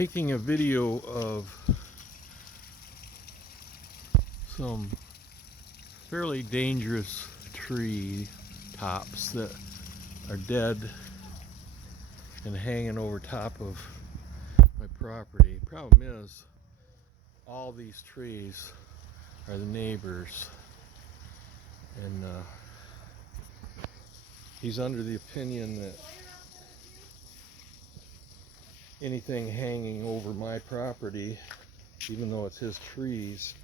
taking a video of some fairly dangerous tree tops that are dead and hanging over top of my property. Problem is, all these trees are the neighbors, and he's under the opinion that anything hanging over my property, even though it's his trees,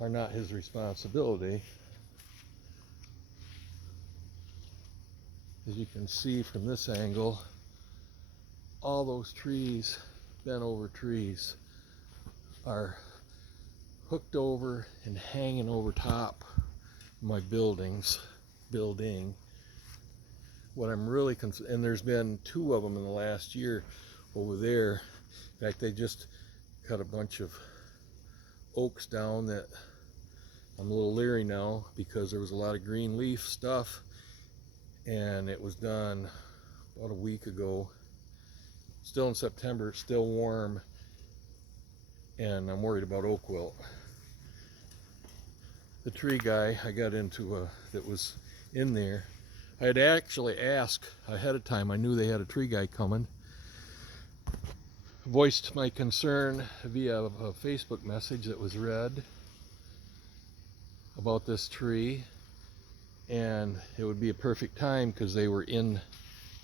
are not his responsibility. As you can see from this angle, all those trees, bent over trees, are hooked over and hanging over top my building. What I'm really concerned, and there's been 2 of them in the last year over there. In fact, they just cut a bunch of oaks down that I'm a little leery now because there was a lot of green leaf stuff, and it was done about a week ago. Still in September, it's still warm, and I'm worried about oak wilt. The tree guy I got into that was in there, I had actually asked ahead of time. I knew they had a tree guy coming. Voiced my concern via a Facebook message that was read about this tree, and it would be a perfect time because they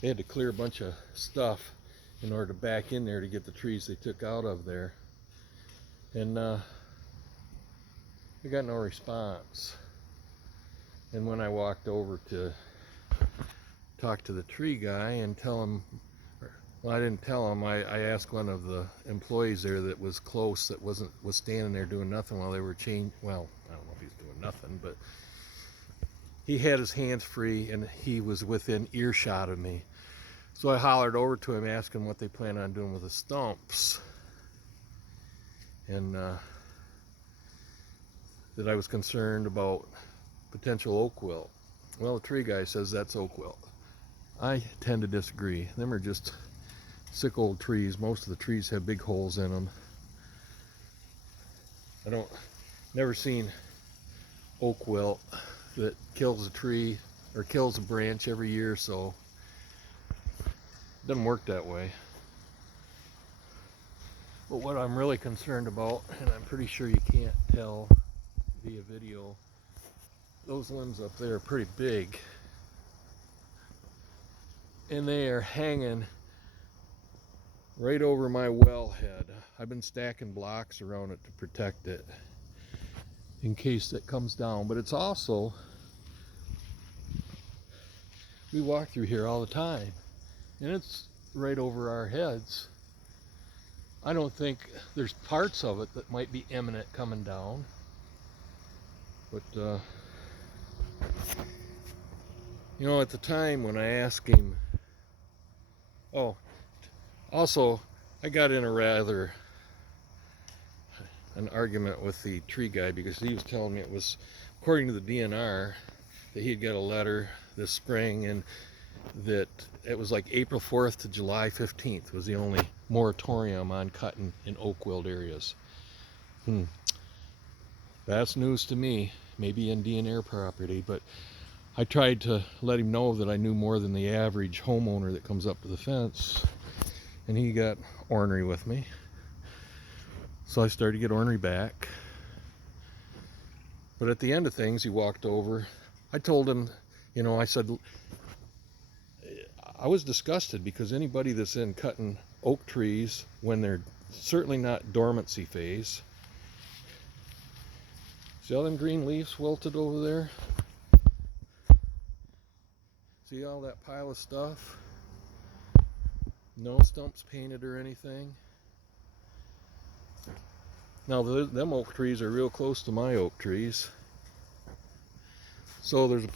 had to clear a bunch of stuff in order to back in there to get the trees they took out of there. And I got no response. And when I walked over to talk to the tree guy and tell him, well, I didn't tell him, I asked one of the employees there that was close, that was standing there doing nothing while they were well, I don't know if he's doing nothing, but he had his hands free and he was within earshot of me. So I hollered over to him asking what they plan on doing with the stumps, and that I was concerned about potential oak wilt. Well, the tree guy says that's oak wilt. I tend to disagree. Them are just sick old trees. Most of the trees have big holes in them. Never seen oak wilt that kills a tree or kills a branch every year or so. It doesn't work that way. But what I'm really concerned about, and I'm pretty sure you can't tell via video, those limbs up there are pretty big, and they are hanging right over my wellhead. I've been stacking blocks around it to protect it in case it comes down. But it's also, we walk through here all the time, and it's right over our heads. I don't think there's parts of it that might be imminent coming down, but you know, at the time when I asked him, also, I got in an argument with the tree guy because he was telling me it was, according to the DNR, that he'd got a letter this spring, and that it was like April 4th to July 15th was the only moratorium on cutting in oak wilt areas. That's news to me, maybe in DNR property, but I tried to let him know that I knew more than the average homeowner that comes up to the fence, and he got ornery with me. So I started to get ornery back. But at the end of things, he walked over. I told him, you know, I said, I was disgusted because anybody that's in cutting oak trees when they're certainly not dormancy phase. See all them green leaves wilted over there? See all that pile of stuff? No stumps painted or anything. Now them oak trees are real close to my oak trees, so there's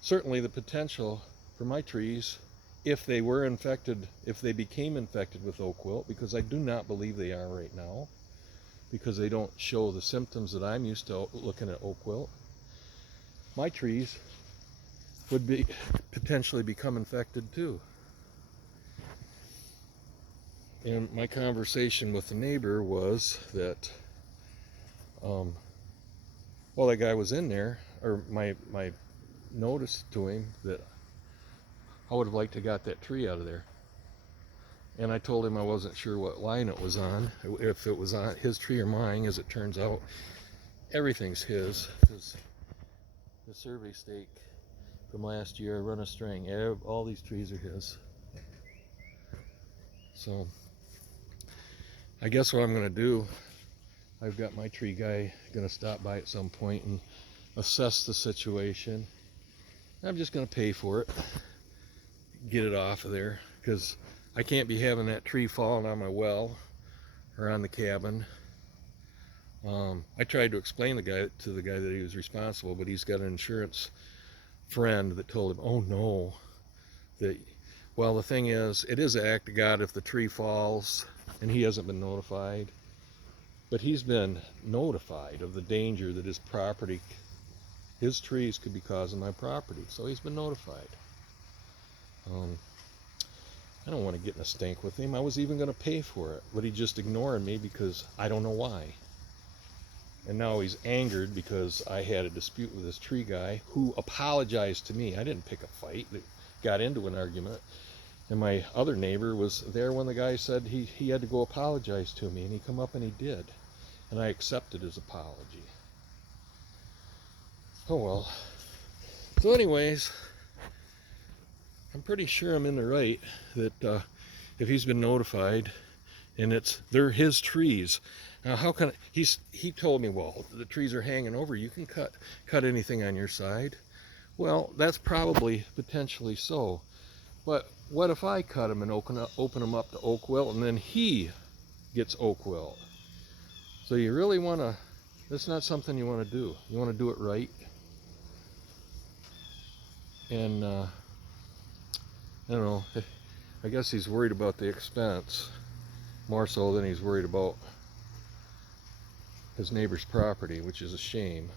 certainly the potential for my trees, if they became infected with oak wilt, because I do not believe they are right now, because they don't show the symptoms that I'm used to looking at oak wilt. My trees would potentially become infected too. And my conversation with the neighbor was that, well, that guy was in there, or my notice to him that I would have liked to got that tree out of there. And I told him I wasn't sure what line it was on, if it was on his tree or mine. As it turns out, everything's his, because the survey stake from last year, I run a string. All these trees are his. So I guess what I'm going to do, I've got my tree guy going to stop by at some point and assess the situation. I'm just going to pay for it, get it off of there, because I can't be having that tree falling on my well or on the cabin. I tried to explain to the guy that he was responsible, but he's got an insurance friend that told him, oh no, that, well, the thing is, it is an act of God if the tree falls, and he hasn't been notified. But he's been notified of the danger that his property, his trees could be causing my property, so he's been notified. I don't want to get in a stink with him. I was even going to pay for it, but he just ignored me because I don't know why. And now he's angered because I had a dispute with this tree guy who apologized to me. I didn't pick a fight. That got into an argument. And my other neighbor was there when the guy said he had to go apologize to me, and he come up and he did. And I accepted his apology. Oh well. So anyways, I'm pretty sure I'm in the right that if he's been notified and they're his trees. Now how can he told me, well, the trees are hanging over, you can cut anything on your side. Well, that's probably potentially so. But what if I cut them and open them up to oak wilt, and then he gets oak wilt? So you really want to, that's not something you want to do. You want to do it right. And I don't know, I guess he's worried about the expense more so than he's worried about his neighbor's property, which is a shame.